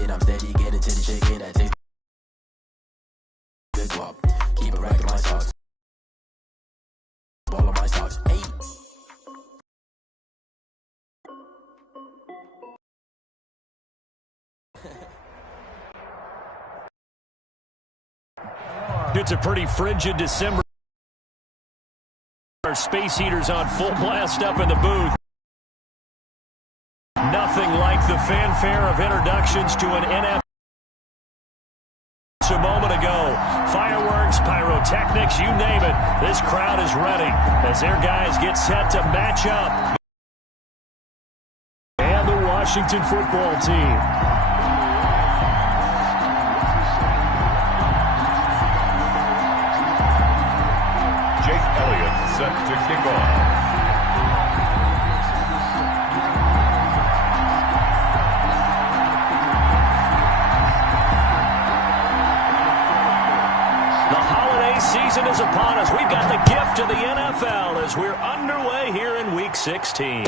it. I'm steady getting to the chicken that tastes good guap. Keep a rack of my socks. All of my socks. Hey. It's a pretty frigid December. Our space heaters on full blast up in the booth. Nothing like the fanfare of introductions to an NFL. A moment ago, fireworks, pyrotechnics, you name it. This crowd is ready as their guys get set to match up. And the Washington football team. Jake Elliott set to kick off. Season is upon us. We've got the gift of the NFL as we're underway here in Week 16.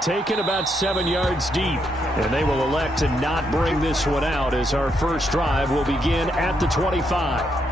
Taken about 7 yards deep, and they will elect to not bring this one out as our first drive will begin at the 25.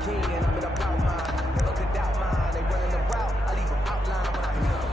King and I'm in about mine. They look at doubt mine. They running the route. I leave them outline when I hear them.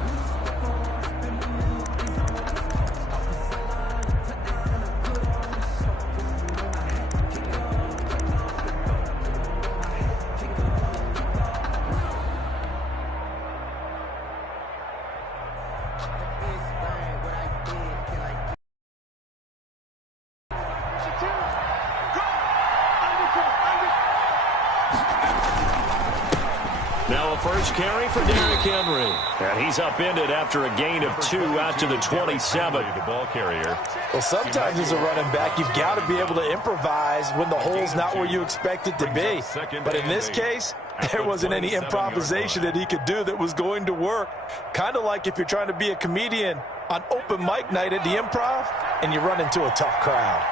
Now a first carry for Derrick Henry. And he's upended after a gain of 2 out to the 27. The ball carrier. Well, sometimes as a running back, you've got to be able to improvise when the hole's not where you expect it to be. But in this case, there wasn't any improvisation that he could do that was going to work. Kind of like if you're trying to be a comedian on open mic night at the Improv and you run into a tough crowd.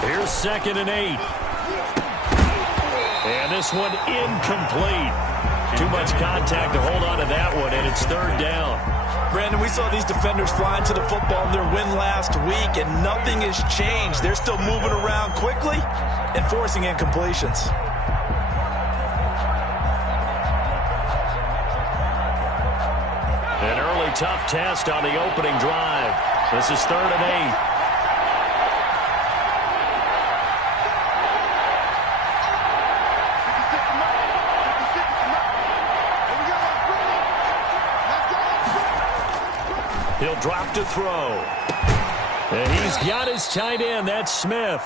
Here's 2nd and 8. And this one incomplete. Too much contact to hold on to that one, and it's 3rd down. Brandon, we saw these defenders flying to the football in their win last week, and nothing has changed. They're still moving around quickly and forcing incompletions. An early tough test on the opening drive. This is 3rd and 8. He'll drop to throw. And he's got his tight end. That's Smith.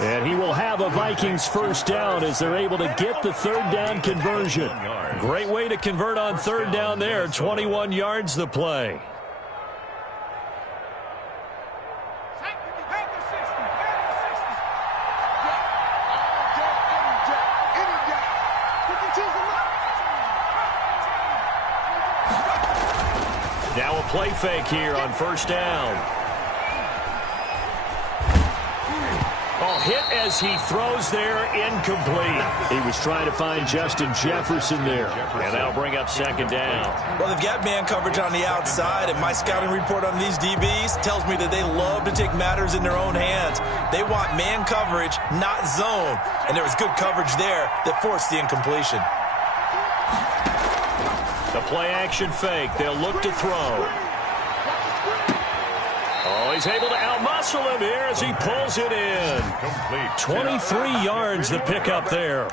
And he will have a Vikings first down as they're able to get the 3rd down conversion. Great way to convert on 3rd down there. 21 yards the play. play fake here on first down. Oh, hit as he throws there, incomplete. He was trying to find Justin Jefferson there, and that'll bring up second down. Well, they've got man coverage on the outside, and my scouting report on these DBs tells me that they love to take matters in their own hands. They want man coverage, not zone, and there was good coverage there that forced the incompletion. The play-action fake. They'll look to throw. Oh, he's able to outmuscle him here as he pulls it in. 23 yards the pickup there.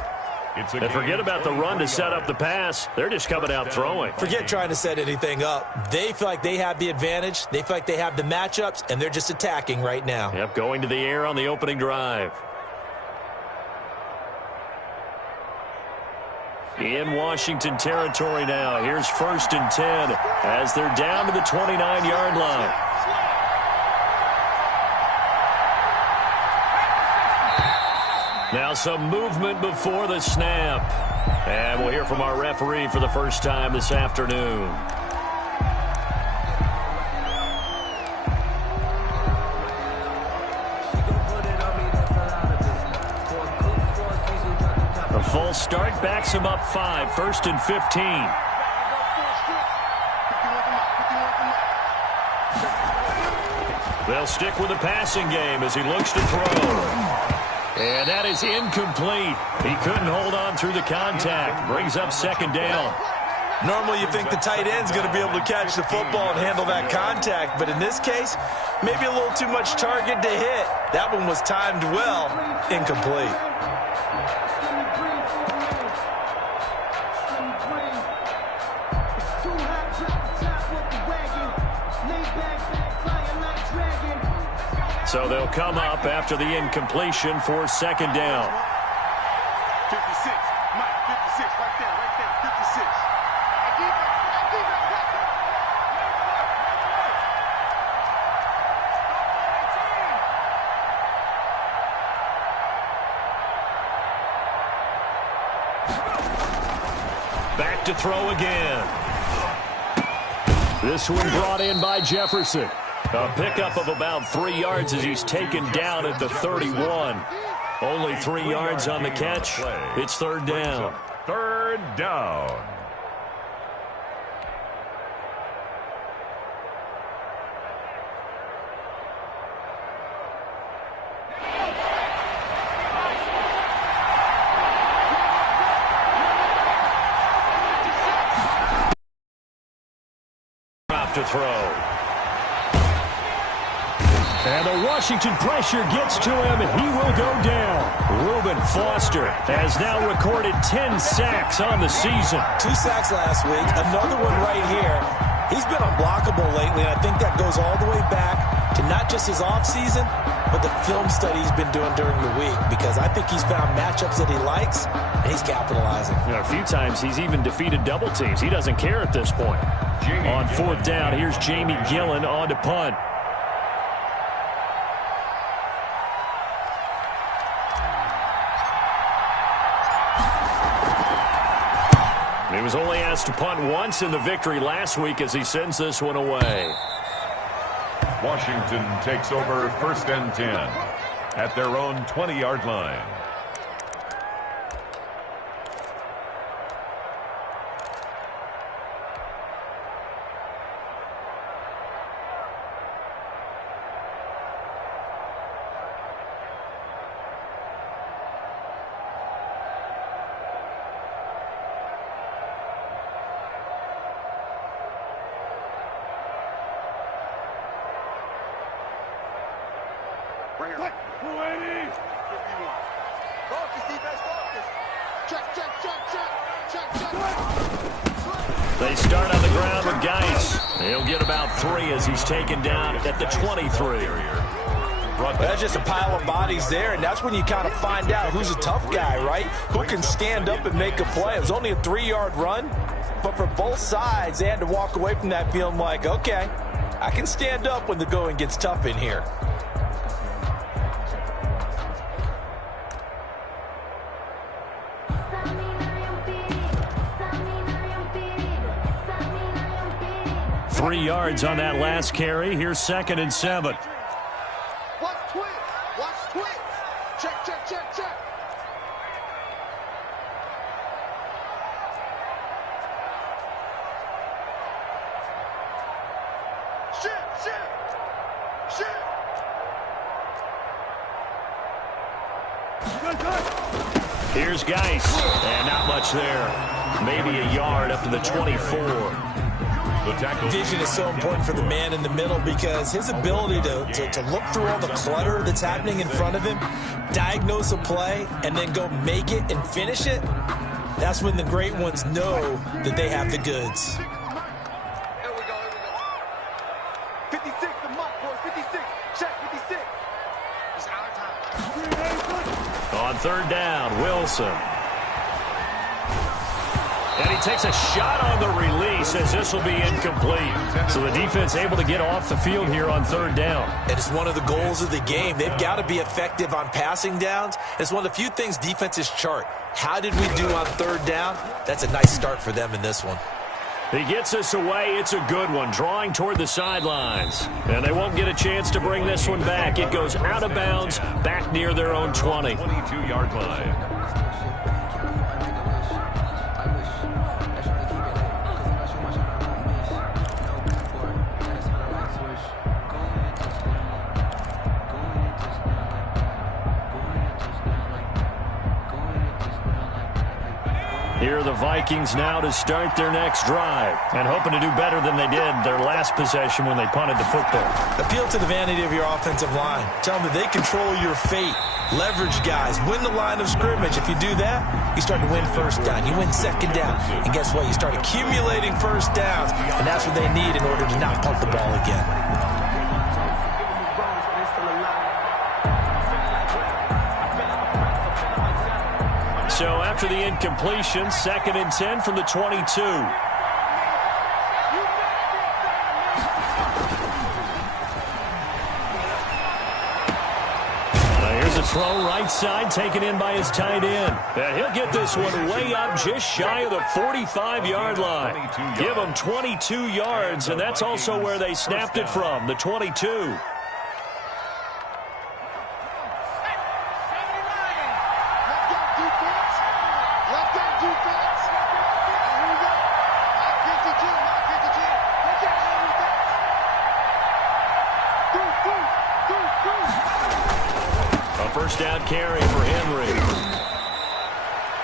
And forget about the run to set up the pass. They're just coming out throwing. Forget trying to set anything up. They feel like they have the advantage. They feel like they have the matchups, and they're just attacking right now. Yep, going to the air on the opening drive. In Washington territory now. Here's 1st and 10 as they're down to the 29-yard line. Now some movement before the snap. And we'll hear from our referee for the first time this afternoon. A full start backs him up 5, 1st and 15. They'll stick with the passing game as he looks to throw. And that is incomplete. He couldn't hold on through the contact. Brings up second down. Normally you think the tight end's going to be able to catch the football and handle that contact, but in this case, maybe a little too much target to hit. That one was timed well, incomplete. So they'll come up after the incompletion for second down. 56, Mike, 56, right there, 56. Back to throw again. This one brought in by Jefferson. A pickup of about 3 yards as he's taken down at the 31. Only 3 yards on the catch. It's third down. Third down. Drop to throw. And the Washington pressure gets to him, and he will go down. Reuben Foster has now recorded 10 sacks on the season. 2 sacks last week, another one right here. He's been unblockable lately, and I think that goes all the way back to not just his offseason, but the film study he's been doing during the week, because I think he's found matchups that he likes, and he's capitalizing. A few times he's even defeated double teams. He doesn't care at this point. On fourth down, here's Jamie Gillen on to punt. He was only asked to punt once in the victory last week as he sends this one away. Washington takes over 1st and 10 at their own 20-yard line. They start on the ground with Geis. He'll get about 3 as he's taken down at the 23. That's just a pile of bodies there, and that's when you kind of find out who's a tough guy, right? Who can stand up and make a play. It was only a 3-yard run, but for both sides, they had to walk away from that feeling like, okay, I can stand up when the going gets tough in here. 3 yards on that last carry. Here's 2nd and 7. Watch twitch. Watch twitch. Check, check, check, check. Shit. Here's Geis, and not much there. Maybe a yard up to the 24. Vision is so important for the man in the middle because his ability to look through all the clutter that's happening in front of him, diagnose a play, and then go make it and finish it, that's when the great ones know that they have the goods. Here we go. 56, the mark, boys. 56. Check, 56. It's our time. On 3rd down, Wilson. And he takes a shot on the release as this will be incomplete. So the defense able to get off the field here on 3rd down. And it's one of the goals of the game. They've got to be effective on passing downs. It's one of the few things defenses chart. How did we do on 3rd down? That's a nice start for them in this one. He gets us away. It's a good one, drawing toward the sidelines. And they won't get a chance to bring this one back. It goes out of bounds, back near their own 20. 22-yard line. Here are the Vikings now to start their next drive and hoping to do better than they did their last possession when they punted the football. Appeal to the vanity of your offensive line. Tell them that they control your fate. Leverage guys. Win the line of scrimmage. If you do that, you start to win 1st down. You win 2nd down. And guess what? You start accumulating 1st downs. And that's what they need in order to not punt the ball again. So after the incompletion, 2nd and 10 from the 22. Here's a throw right side taken in by his tight end. And he'll get this one way up just shy of the 45-yard line. Give him 22 yards, and that's also where they snapped it from, the 22. First down carry for Henry.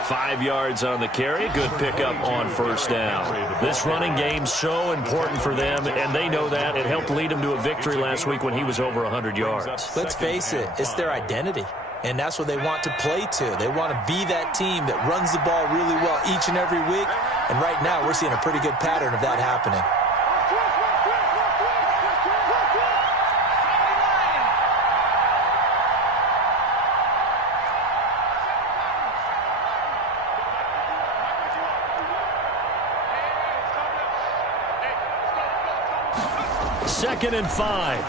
5 yards on the carry. Good pickup on 1st down. This running game's so important for them, and they know that. It helped lead them to a victory last week when he was over 100 yards. Let's face it, it's their identity, and that's what they want to play to. They want to be that team that runs the ball really well each and every week, and right now we're seeing a pretty good pattern of that happening. Second and 5.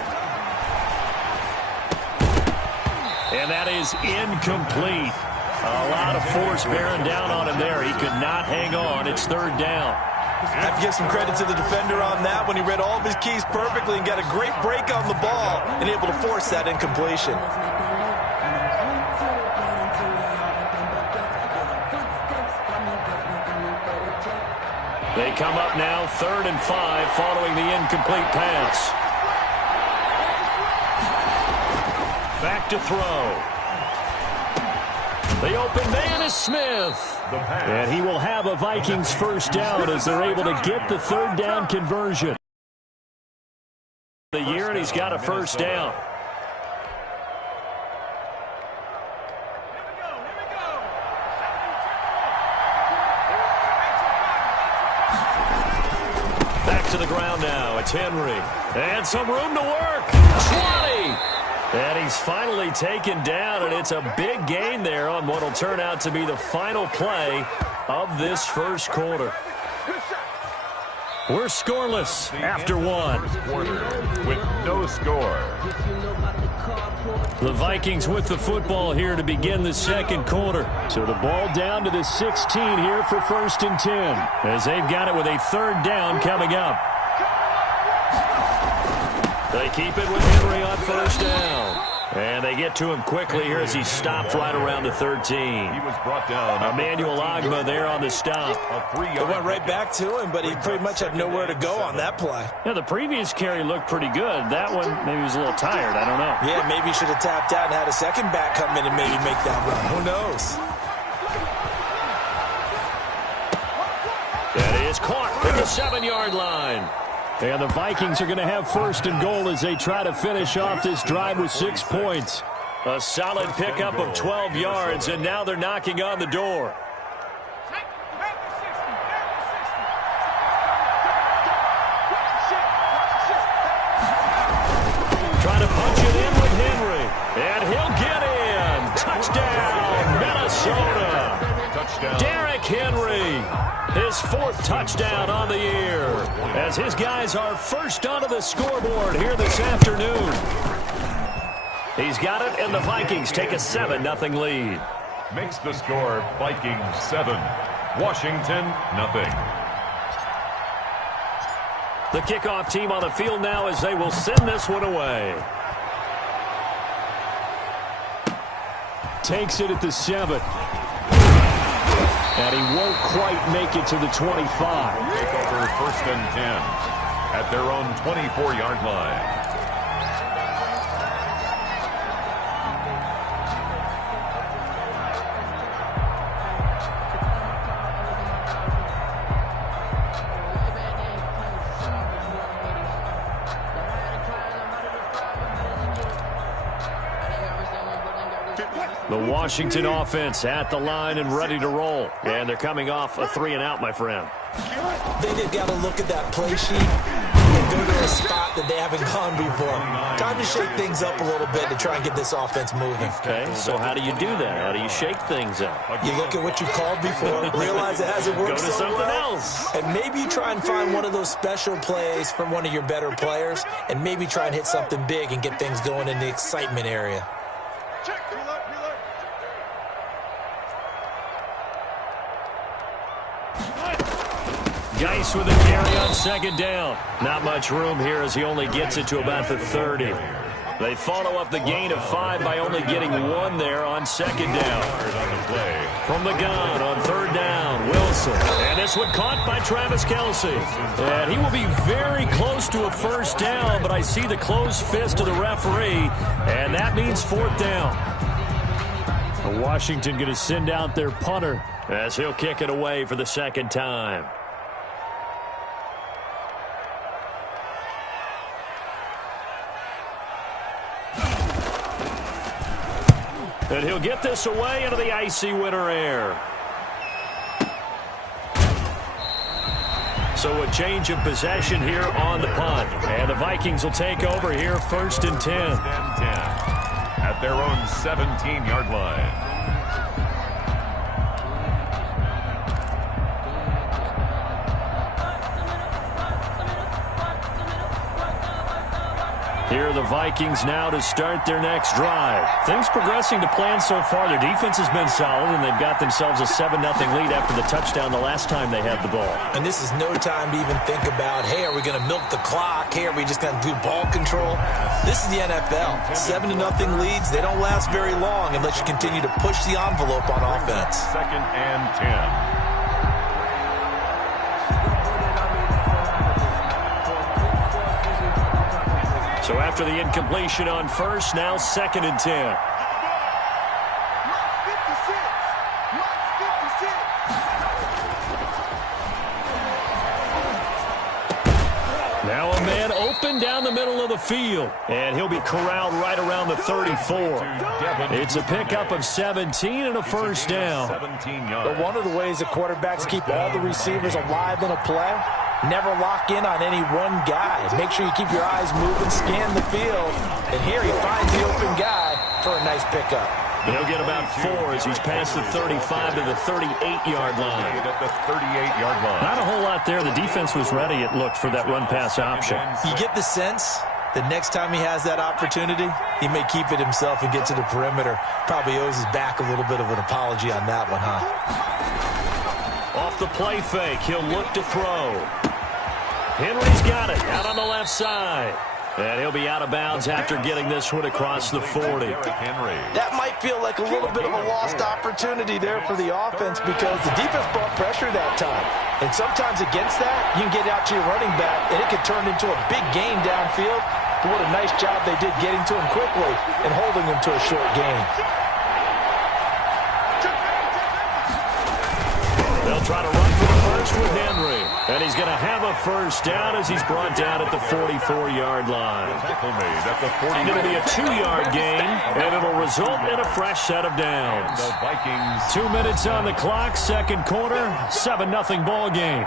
And that is incomplete. A lot of force bearing down on him there. He could not hang on. It's 3rd down. I have to give some credit to the defender on that when he read all of his keys perfectly and got a great break on the ball and able to force that incompletion. They come up now 3rd and 5 following the incomplete pass. Back to throw. The open man is Smith. And he will have a Vikings 1st down as they're able to get the 3rd down conversion. The year, and he's got a 1st down. Back to the ground now. It's Henry. And some room to work. 20. And he's finally taken down, and it's a big gain there on what will turn out to be the final play of this 1st quarter. We're scoreless after 1. First quarter with no score. The Vikings with the football here to begin the 2nd quarter. So the ball down to the 16 here for 1st and 10 as they've got it with a 3rd down coming up. They keep it with Henry on first down. And they get to him quickly here as he stopped right around the 13. He was brought down. Emmanuel Ogbah there on the stop. They went right back to him, but he pretty much had nowhere to go on that play. Yeah, the previous carry looked pretty good. That one, maybe he was a little tired. I don't know. Yeah, maybe he should have tapped out and had a second back come in and maybe make that run. Who knows? That is caught at the 7-yard line. And the Vikings are going to have first and goal as they try to finish off this drive with 6 points. A solid pickup of 12 yards, and now they're knocking on the door. Trying to punch it in with Henry. And he'll get in. Touchdown, Minnesota. Touchdown. Derrick Henry. His 4th touchdown on the year as his guys are first onto the scoreboard here this afternoon. He's got it, and the Vikings take a 7-0 lead. Makes the score Vikings 7, Washington 0. The kickoff team on the field now as they will send this one away. Takes it at the 7. And he won't quite make it to the 25. Take over first and 10 at their own 24-yard line. The Washington offense at the line and ready to roll. And they're coming off a 3-and-out, my friend. They've got to look at that play sheet and go to a spot that they haven't gone before. Time to shake things up a little bit to try and get this offense moving. Okay, so how do you do that? How do you shake things up? You look at what you've called before, realize it hasn't worked Go to so something well, else. and maybe you try and find one of those special plays from one of your better players, and maybe try and hit something big and get things going in the excitement area. Geis with a carry on second down. Not much room here as he only gets it to about the 30. They follow up the gain of 5 by only getting 1 there on second down. From the gun on third down, Wilson. And this one caught by Travis Kelce. And he will be very close to a first down, but I see the closed fist of the referee, and that means 4th down. Washington going to send out their punter as he'll kick it away for the 2nd time. And he'll get this away into the icy winter air. So a change of possession here on the punt. And the Vikings will take over here 1st and 10. At their own 17-yard line. Here are the Vikings now to start their next drive. Things progressing to plan so far. Their defense has been solid, and they've got themselves a 7-0 lead after the touchdown the last time they had the ball. And this is no time to even think about, hey, are we going to milk the clock? Hey, are we just going to do ball control? This is the NFL. 7-0 leads, they don't last very long unless you continue to push the envelope on offense. 2nd and 10. So after the incompletion on first, now 2nd and 10. Now a man open down the middle of the field. And he'll be corralled right around the 34. It's a pickup of 17 and a first down. But one of the ways the quarterbacks keep all the receivers alive in a play, never lock in on any one guy. Make sure you keep your eyes moving, scan the field. And here he finds the open guy for a nice pickup. He'll get about 4 as he's past the 35 to the 38-yard line. At the 38-yard line. Not a whole lot there. The defense was ready, it looked, for that run-pass option. You get the sense that next time he has that opportunity, he may keep it himself and get to the perimeter. Probably owes his back a little bit of an apology on that one, huh? Off the play fake, he'll look to throw. Henry's got it out on the left side. And he'll be out of bounds after getting this one across the 40. That might feel like a little bit of a lost opportunity there for the offense because the defense brought pressure that time. And sometimes against that, you can get out to your running back, and it could turn into a big gain downfield. But what a nice job they did getting to him quickly and holding him to a short gain. They'll try to run for the first with Henry. And he's going to have a first down as he's brought down at the 44-yard line. And it'll be a 2-yard gain, and it'll result in a fresh set of downs. 2 minutes on the clock, second quarter, 7-0 ball game.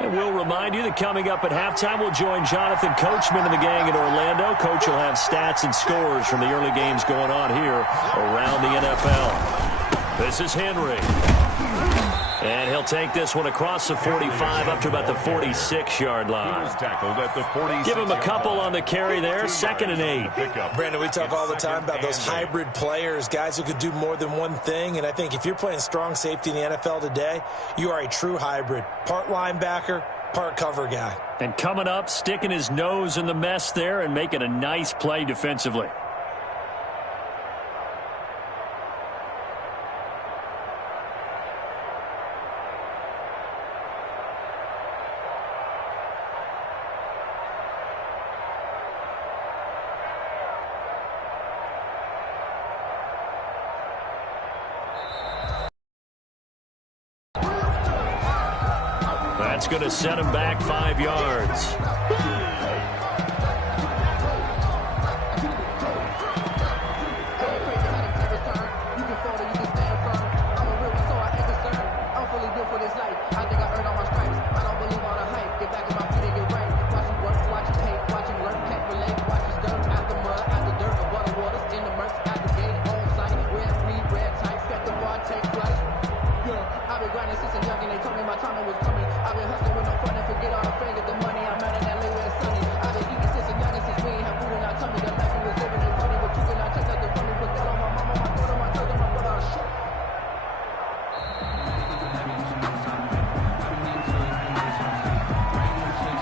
And we'll remind you that coming up at halftime, we'll join Jonathan Coachman and the gang in Orlando. Coach will have stats and scores from the early games going on here around the NFL. This is Henry. And he'll take this one across the 45 up to about the 46-yard line. Give him a couple on the carry there, 2nd and 8. Brandon, we talk all the time about those hybrid players, guys who could do more than one thing. And I think if you're playing strong safety in the NFL today, you are a true hybrid. Part linebacker, part cover guy. And coming up, sticking his nose in the mess there and making a nice play defensively. That's going to set him back 5 yards.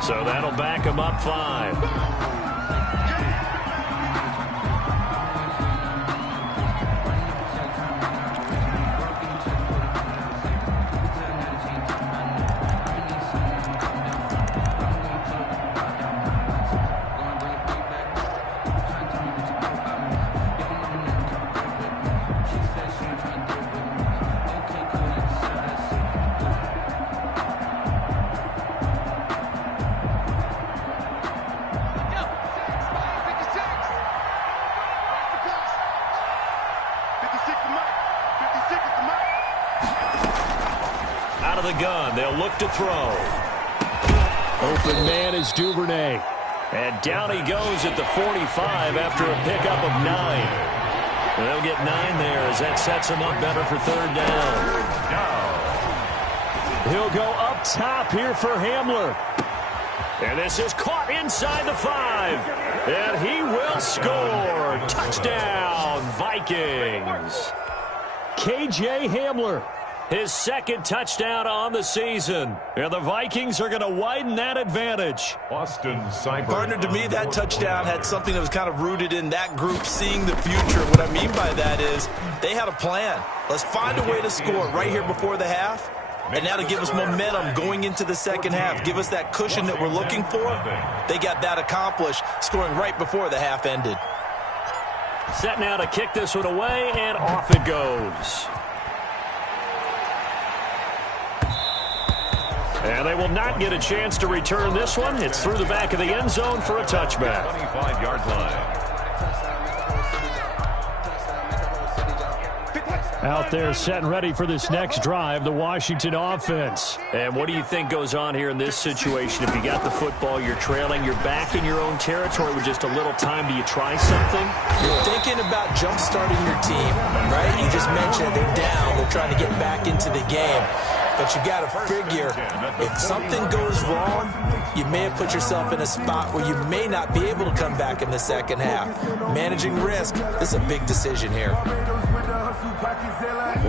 So that'll back him up 5. Out of the gun, they'll look to throw. Open man is Duvernay. And down he goes at the 45 after a pickup of 9. And they'll get 9 there as that sets him up better for 3rd down. He'll go up top here for Hamler. And this is caught inside the 5. And he will score. Touchdown, Vikings. KJ Hamler. His 2nd touchdown on the season. And the Vikings are going to widen that advantage. Partner, to me, that touchdown had something that was kind of rooted in that group seeing the future. What I mean by that is they had a plan. Let's find a way to score right here before the half. And now to give us momentum going into the second half, give us that cushion that we're looking for. They got that accomplished, scoring right before the half ended. Set now to kick this one away, and off it goes. And they will not get a chance to return this one. It's through the back of the end zone for a touchback. 25-yard line. Out there set and ready for this next drive, the Washington offense. And what do you think goes on here in this situation? If you got the football, you're trailing, you're back in your own territory with just a little time. Do you try something? You're thinking about jump-starting your team, right? You just mentioned they're down. They're trying to get back into the game. But you got to figure, if something goes wrong, you may have put yourself in a spot where you may not be able to come back in the second half. Managing risk, this is a big decision here.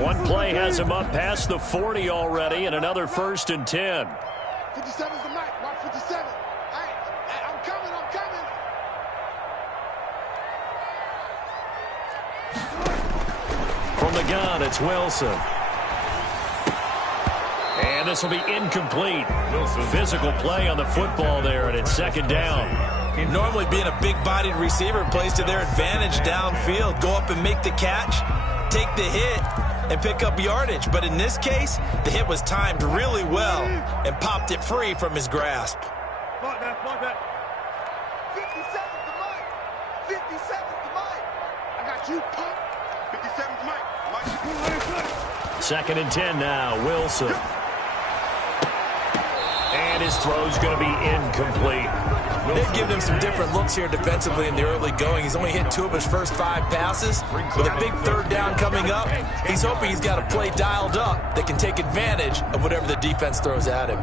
One play has him up past the 40 already, and another 1st and 10. 57's the mic. Watch 57. Hey, I'm coming. From the gun, it's Wilson. And this will be incomplete. Physical play on the football there, and it's 2nd down. Normally being a big-bodied receiver plays to their advantage downfield. Go up and make the catch, take the hit, and pick up yardage. But in this case, the hit was timed really well and popped it free from his grasp. 57's the mic. 57's the mic. I got you, punk. 57's the mic. 2nd and 10 now, Wilson. And his throw's going to be incomplete. They've given him some different looks here defensively in the early going. He's only hit 2 of his first 5 passes. With a big 3rd down coming up, he's hoping he's got a play dialed up that can take advantage of whatever the defense throws at him.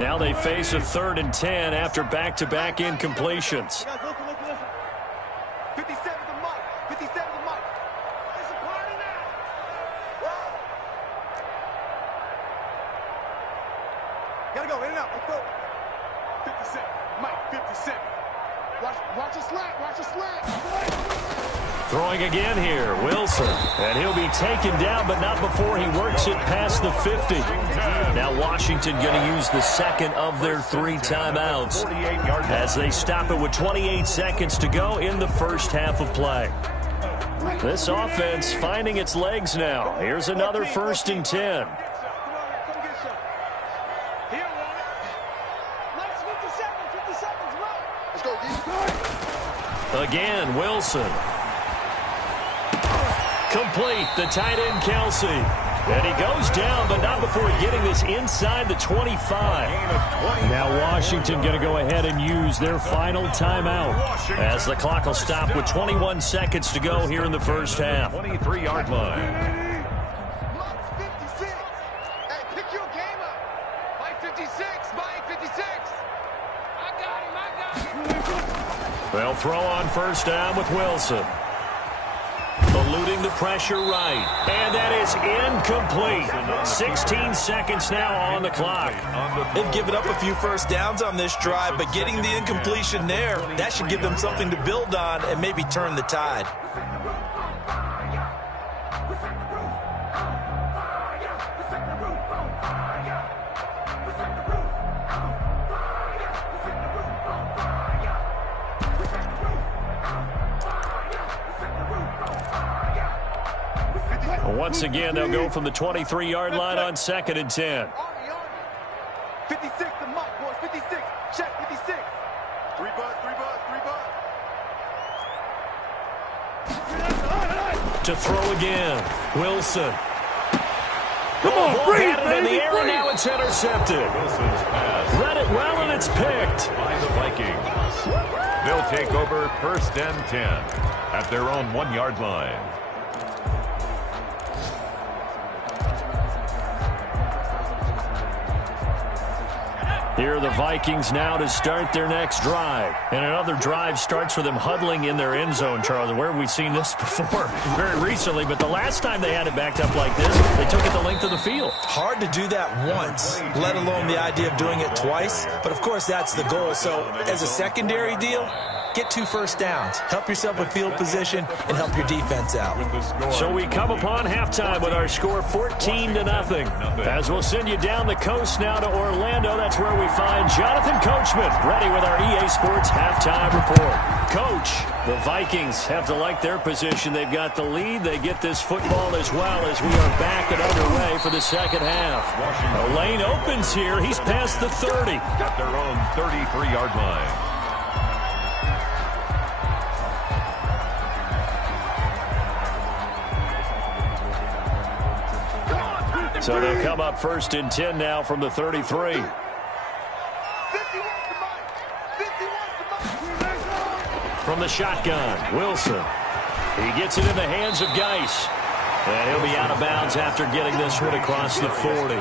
Now they face a 3rd and 10 after back-to-back incompletions. 57's the mic. 57's the mic. It's a party now. Gotta go in and out. Let's go. 57. Mike, 57. Watch a slant. Watch a slant. Throwing again here, Wilson. And he'll be taken down, but not before he works it past the 50. Now Washington going to use the 2nd of their 3 timeouts as they stop it with 28 seconds to go in the 1st half of play. This offense finding its legs now. Here's another 1st and 10. Again, Wilson. Complete, the tight end, Kelsey. And he goes down, but not before getting this inside the 25. Now Washington going to go ahead and use their final timeout as the clock will stop with 21 seconds to go here in the 1st half. 23-yard line. Mike 56. Hey, pick your game up. Mike 56. Mike 56. I got him. They'll throw on 1st down with Wilson. Eluding the pressure right. And that is incomplete. 16 seconds now on the clock. They've given up a few 1st downs on this drive, but getting the incompletion there, that should give them something to build on and maybe turn the tide. Once again, they'll go from the 23-yard line on 2nd and 10. 56 the mic, boys. 56. Check 56. 3 buzz. To throw again, Wilson. Come on, breathe, baby, in the air, and now it's intercepted. Wilson's pass Read it well, and it's picked. by the Vikings. They'll take over 1st and 10 at their own 1-yard line. Here are the Vikings now to start their next drive. And another drive starts with them huddling in their end zone, Charles. Where have we seen this before? Very recently, but the last time they had it backed up like this, they took it the length of the field. Hard to do that once, let alone the idea of doing it twice. But, of course, that's the goal. So, as a secondary deal, get 2 1st downs. Help yourself with field position and help your defense out. So we come upon halftime with our score 14-0. As we'll send you down the coast now to Orlando, that's where we find Jonathan Coachman ready with our EA Sports halftime report. Coach, the Vikings have to like their position. They've got the lead. They get this football as well as we are back and underway for the 2nd half. A lane opens here. He's past the 30. At their own 33-yard line. So they'll come up 1st and 10 now from the 33. From the shotgun, Wilson. He gets it in the hands of Geis. And he'll be out of bounds after getting this one across the 40.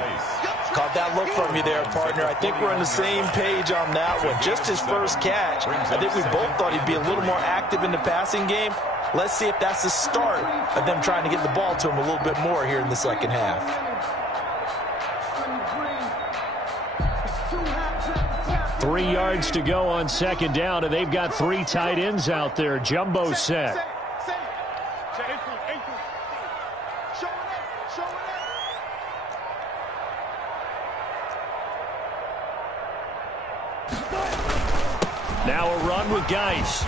Caught that look from you there, partner. I think we're on the same page on that one. Just his first catch. I think we both thought he'd be a little more active in the passing game. Let's see if that's the start of them trying to get the ball to him a little bit more here in the second half. 3 yards to go on second down, and they've got 3 tight ends out there. Jumbo set. Now a run with Geis.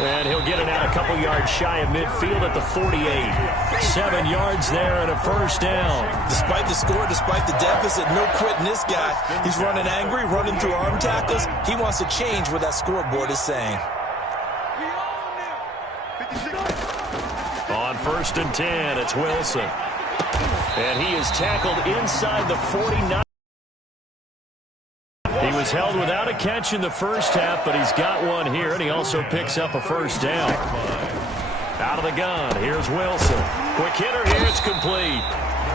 And he'll get it out a couple yards shy of midfield at the 48. 7 yards there and a first down. Despite the score, despite the deficit, no quitting this guy. He's running angry, running through arm tackles. He wants to change what that scoreboard is saying. On 1st and 10, it's Wilson. And he is tackled inside the 49. He was held without a catch in the first half, but he's got one here, and he also picks up a first down. Out of the gun, here's Wilson. Quick hitter here, it's complete.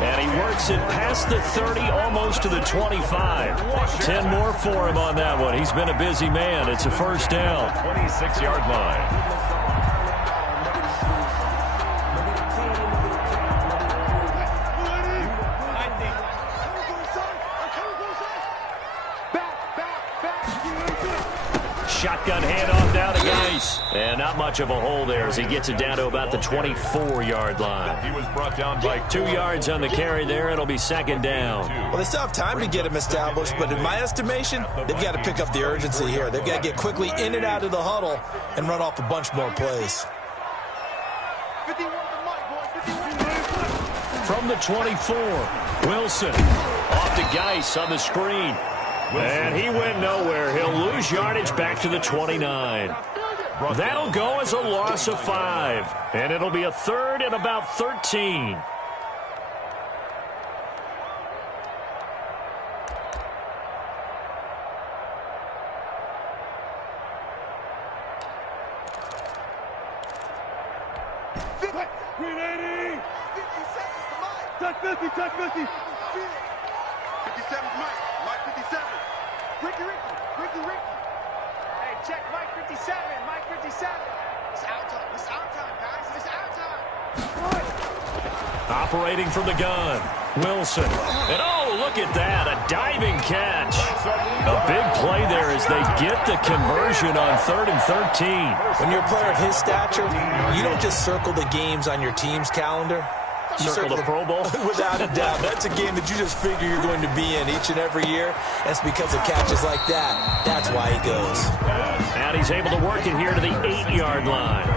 And he works it past the 30, almost to the 25. 10 more for him on that one. He's been a busy man. It's a first down. 26-yard line. Shotgun handoff down to Geis. And not much of a hole there as he gets it down to about the 24-yard line. He was brought down by 2 yards on the carry there. It'll be second down. Well, they still have time to get him established, but in my estimation, they've got to pick up the urgency here. They've got to get quickly in and out of the huddle and run off a bunch more plays. From the 24, Wilson off to Geis on the screen. And he went nowhere. He'll lose yardage back to the 29. That'll go as a loss of 5. And it'll be a third and about 13. Touch 50, touch 50. 57's Mike. Mike 57. Ricky. Hey, check Mike 57. Mike 57. It's our time. It's our time, guys. It's our time. Operating from the gun, Wilson. And oh, look at that, a diving catch. A big play there as they get the conversion on 3rd and 13. When you're a player of his stature, you don't just circle the games on your team's calendar. Circle the Pro Bowl? Without a doubt. That's a game that you just figure you're going to be in each and every year. That's because of catches like that. That's why he goes. And he's able to work it here to the 8-yard line.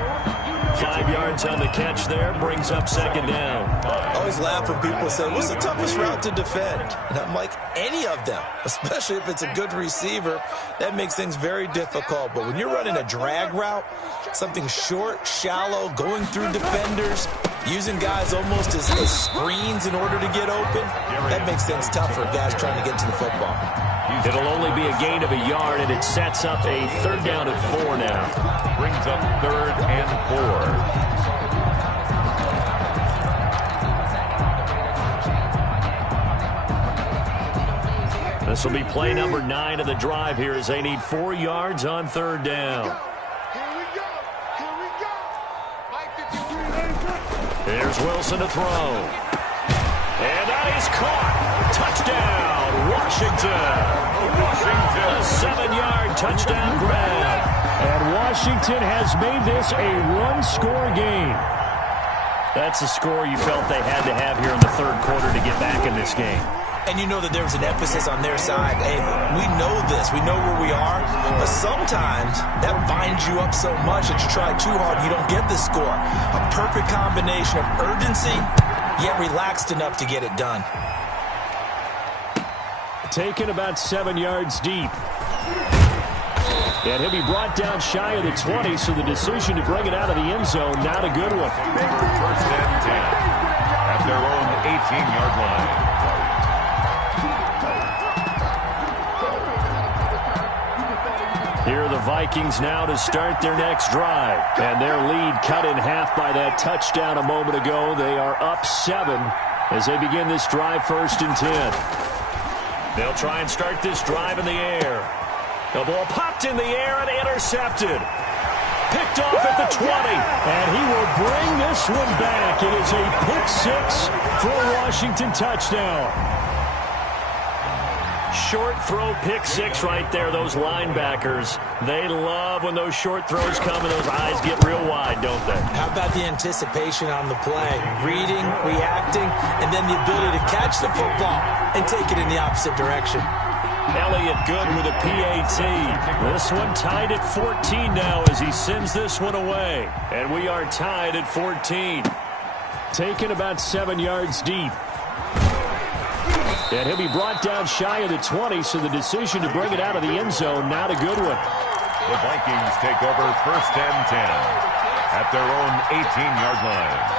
5 yards on the catch there, brings up second down. I always laugh when people say, what's the toughest route to defend? And I'm like, any of them, especially if it's a good receiver. That makes things very difficult. But when you're running a drag route, something short, shallow, going through defenders, using guys almost as screens in order to get open, that makes things tough for guys trying to get to the football. It'll only be a gain of a yard, and it sets up a 3rd down and 4 now. brings up 3rd and 4. This will be play number 9 of the drive here as they need 4 yards on 3rd down. Here's Wilson to throw. And that is caught. Touchdown, Washington. A 7-yard touchdown grab. And Washington has made this a one-score game. That's the score you felt they had to have here in the 3rd quarter to get back in this game. And you know that there was an emphasis on their side. Hey, we know this. We know where we are. But sometimes that binds you up so much that you try too hard, you don't get the score. A perfect combination of urgency, yet relaxed enough to get it done. Taken about 7 yards deep. And he'll be brought down shy of the 20, so the decision to bring it out of the end zone, not a good one. 1st and 10 at their own 18-yard line. Here are the Vikings now to start their next drive. And their lead cut in half by that touchdown a moment ago. They are up 7 as they begin this drive, 1st and 10. They'll try and start this drive in the air. The ball popped in the air and intercepted. Picked off at the 20. And he will bring this one back. It is a pick 6 for a Washington touchdown. Short throw, pick 6 right there. Those linebackers, they love when those short throws come and those eyes get real wide, don't they? How about the anticipation on the play? Reading, reacting, and then the ability to catch the football and take it in the opposite direction. Elliott good with a PAT. This one tied at 14 now as he sends this one away. And we are tied at 14. Taken about 7 yards deep. And he'll be brought down shy of the 20, so the decision to bring it out of the end zone, not a good one. The Vikings take over 1st and 10 at their own 18-yard line.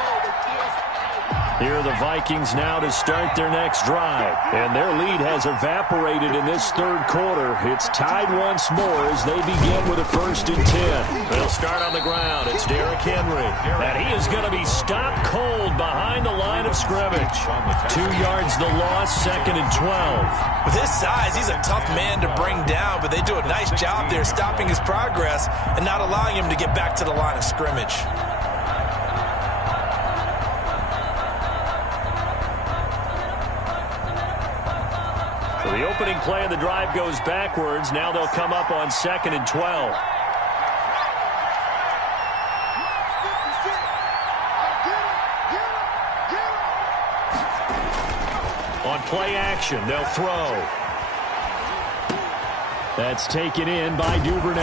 Here are the Vikings now to start their next drive. And their lead has evaporated in this 3rd quarter. It's tied once more as they begin with a 1st and 10. They'll start on the ground. It's Derrick Henry. And he is going to be stopped cold behind the line of scrimmage. 2 yards the loss, 2nd and 12. With his size, he's a tough man to bring down, but they do a nice job there stopping his progress and not allowing him to get back to the line of scrimmage. The opening play of the drive goes backwards. Now they'll come up on 2nd and 12. On play action, they'll throw. That's taken in by Duvernay.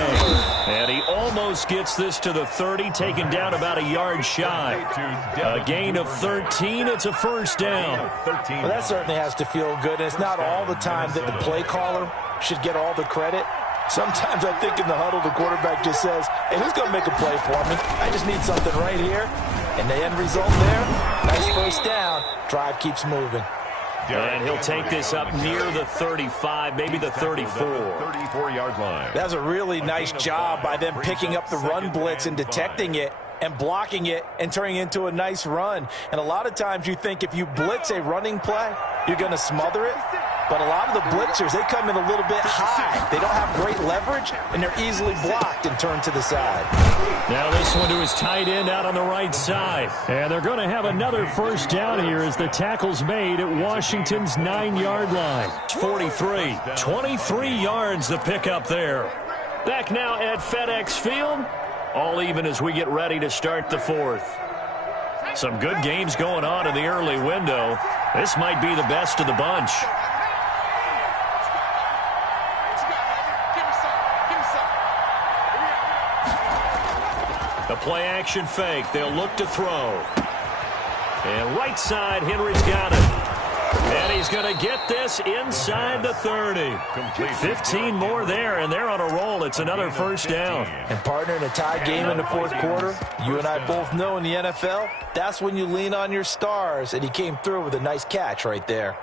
And he almost gets this to the 30, taken down about a yard shy. A gain of 13. It's a 1st down. Well, that certainly has to feel good. And it's not all the time that the play caller should get all the credit. Sometimes I think in the huddle, the quarterback just says, hey, who's going to make a play for me? I just need something right here. And the end result there, nice 1st down. Drive keeps moving. And he'll take this up near the 35, maybe the 34. 34-yard line. That was a really nice job by them picking up the run blitz and detecting it and blocking it and turning it into a nice run. And a lot of times you think if you blitz a running play, you're going to smother it. But a lot of the blitzers, they come in a little bit high. They don't have great leverage, and they're easily blocked and turned to the side. Now this one to his tight end out on the right side. And they're going to have another 1st down here as the tackle's made at Washington's 9-yard line. 43. 23 yards the pickup there. Back now at FedEx Field. All even as we get ready to start the 4th. Some good games going on in the early window. This might be the best of the bunch. The play action fake. They'll look to throw. And right side, Henry's got it. And he's going to get this inside the 30. 15 more there, and they're on a roll. It's another 1st down. And partner, in a tie game in the 4th quarter, you and I both know in the NFL, that's when you lean on your stars. And he came through with a nice catch right there.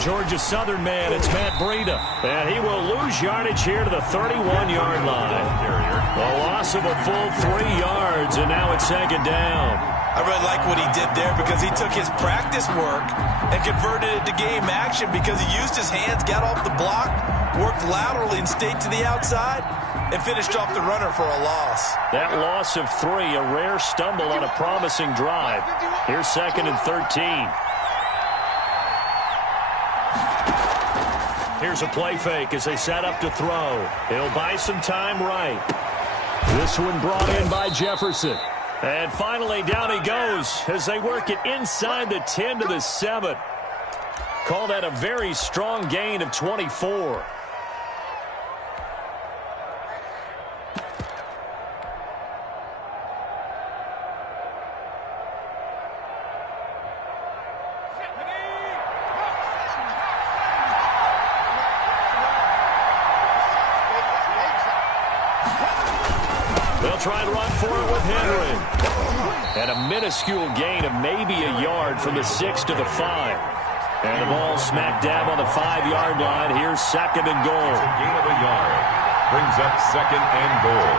Georgia Southern man, it's Matt Breida. And he will lose yardage here to the 31-yard line. A loss of a full 3 yards, and now it's 2nd down. I really like what he did there because he took his practice work and converted it to game action because he used his hands, got off the block, worked laterally and stayed to the outside, and finished off the runner for a loss. That loss of 3, a rare stumble on a promising drive. Here's 2nd and 13. Here's a play fake as they set up to throw. He'll buy some time right. This one brought in by Jefferson. And finally down he goes as they work it inside the 10 to the 7. Call that a very strong gain of 24. try and run for it with Henry. And a minuscule gain of maybe a yard from the 6 to the 5. And the ball smack dab on the 5-yard line. Here's second and goal. It's a gain of a yard. Brings up second and goal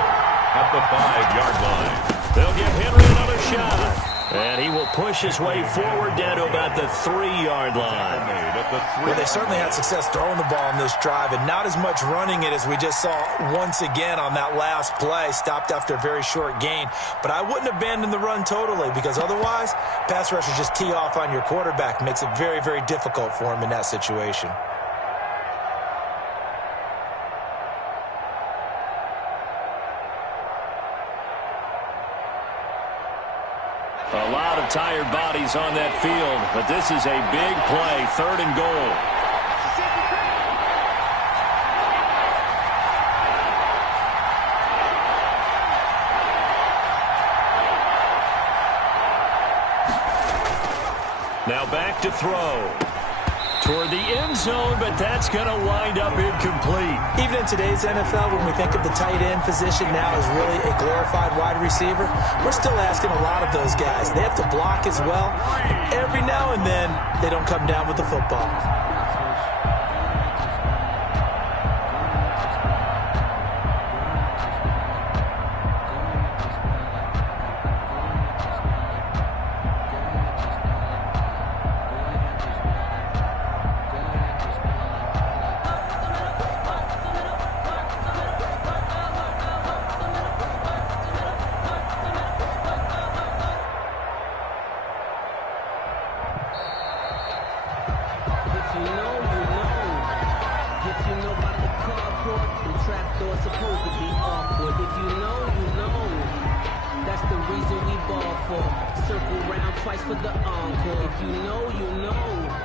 at the 5-yard line. They'll give Henry another shot. And he will push his way forward down to about the 3-yard line. Well, they certainly had success throwing the ball on this drive, and not as much running it as we just saw once again on that last play. Stopped after a very short gain. But I wouldn't abandon the run totally, because otherwise, pass rushers just tee off on your quarterback. Makes it very, very difficult for him in that situation. A lot of tired bodies on that field, but this is a big play, 3rd and goal. Now back to throw. Toward the end zone, but that's going to wind up incomplete. Even in today's NFL, when we think of the tight end position now as really a glorified wide receiver, we're still asking a lot of those guys. They have to block as well. And every now and then, they don't come down with the football. Circle round twice for the encore. If you know, you know.